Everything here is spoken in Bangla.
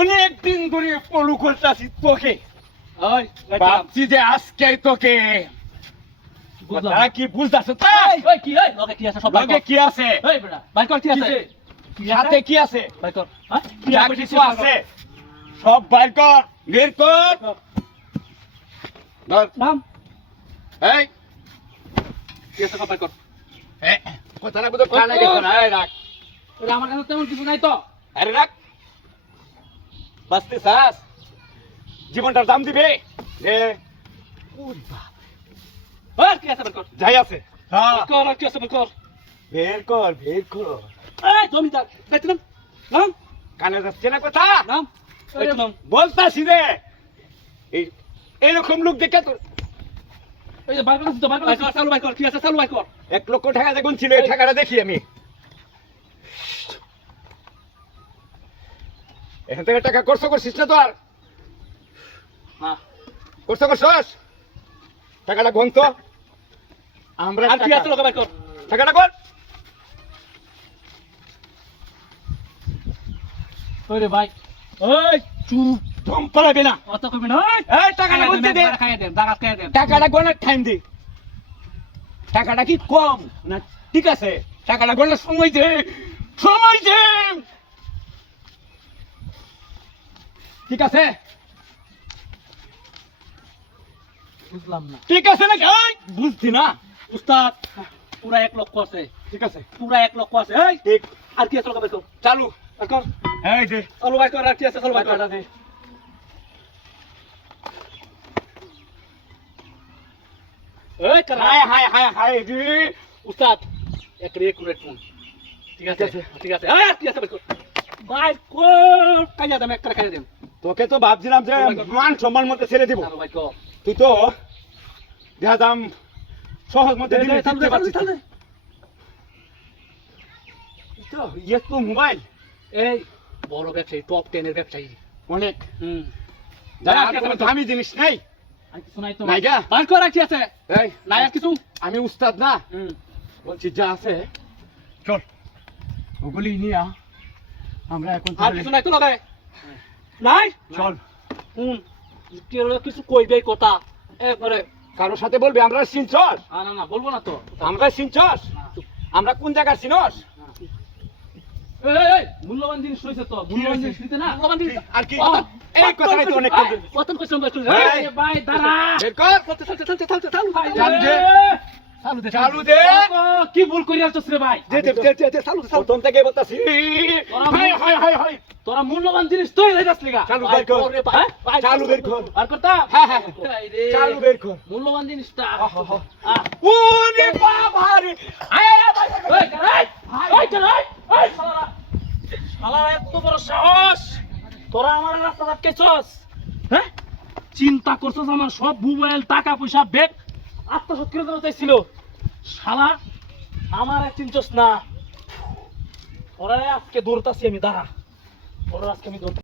অনেকদিন ধরে ফলো করতেছি তোকে। ভাবছি যে আজকে তোকে তারা কি বুঝতেছ? লগে কি আছে? হাতে কি আছে? যা কিছু আছে সব বাইর কর, বের কর। এই কথাটা বুঝো কানে গেছে না? রাখ, আমার কাছে তেমন কিছু নাই তো। আরে রাখ। বাঁচতে চাস? জীবনটার দাম দিবে? যাই আছে বের কর, বের কর। কানে যাচ্ছে না কথা? বলতাছি রে, এরকম লোক দেখে তোর 1 লক্ষ টাকা দেখুন ছিল, এই টাকাটা দেখি আমি। এখান থেকে টাকা করছিস না তো? আর করছস টাকাটা গন তো। আমরা টাকাটা কর। ভাই চুপ, দম পালাবে না। অত কবি না। টাকাটা বলতে দে। খাইয়ে দেন। টাকাটা গণের টাইম দে। টাকাটা কি কম না ঠিক আছে? টাকাটা গণের সময় দে, সময় দে। ঠিক আছে? বুঝলাম না। ঠিক আছে না? বুঝছি না উস্তাদ পুরা 1 লক্ষ আছে। ঠিক আছে, পুরা 1 লক্ষ আছে। এই ঠিক। আর কি আছে? লক্ষ বের কর। চালু বের কর। এই দে। চালু ভাই কর। আর কি আছে? চালু ভাই কর। টাকাটা দে। এই কর। হায় হায় হায় হায় রে। উস্তাদ এক ফোন। ঠিক আছে, ঠিক আছে। এই আর কি আছে? বের কর। ভাই কর। কাইয়া দাম একটা খাইয়া দেন। তোকে তো ভাবছিলাম যে মান সম্মান মধ্যে ছেড়ে দিব, চালু ভাই কর। তুই তো দেখা দাম সহজ মধ্যে দিলি। চালু দে, চালু দে, চালু দে। তো ইয়ে তো মোবাইল এই বড় ব্যবসায়ী, টপ 10 এর ব্যবসায়ী। অনেক যারা আর কোনো দামি জিনিস নাই। আর কিছু নাই তো। নাই গা? বার কর। আর কি আছে? এই নাই আর কিছু? আমি উস্তাদ না, বলছি যা আছে চল ওগুলি নিয়ে আমরা এখন আর তাহলে কিছু নাই তো লাগায়? নাই? চল। কিছু কইবে কথা একবারে। কারোর সাথে বলবি আমরা চিনছস? না না বলবো না তো। আমরা চিনছস? আমরা কোন জায়গার চিনস? এই মূল্যবান জিনিস রয়েছে তো। মূল্যবান জিনিস দিতে না। মূল্যবান জিনিস আর কি এই কথাটাই তো অনেক কথা। কতন কইছন ভাই তুই? এই, এই ভাই দাঁড়া। বের কর। চালু ভাই। চালু দে। চালু দে। চালু দে। কি ভুল করি আসছিস রে ভাই? দে চালু প্রথম থেকে বলতাছি। হায় হায় হায় হায়। তোরা মূল্যবান জিনিস তুই লই যাস লিগা। চালু বের কর। চালু বের কর। আর করতা? হ্যাঁ হ্যাঁ চালু বের কর। মূল্যবান জিনিসটা। ওরে বাবা রে। আয় এই শালা এত বড় সাহস! তোরা আমার রাস্তা আটকেছস? হ্যাঁ? চিন্তা করছস আমার সব মোবাইল, টাকা পয়সা, ব্যাগ আত্মসাৎ করে দেওয়া চাইছিল। শালা আমার চিনছস না। ওরা আজকে দৌড়তাছি আমি, দাঁড়া। ওরা আজকে আমি দৌড়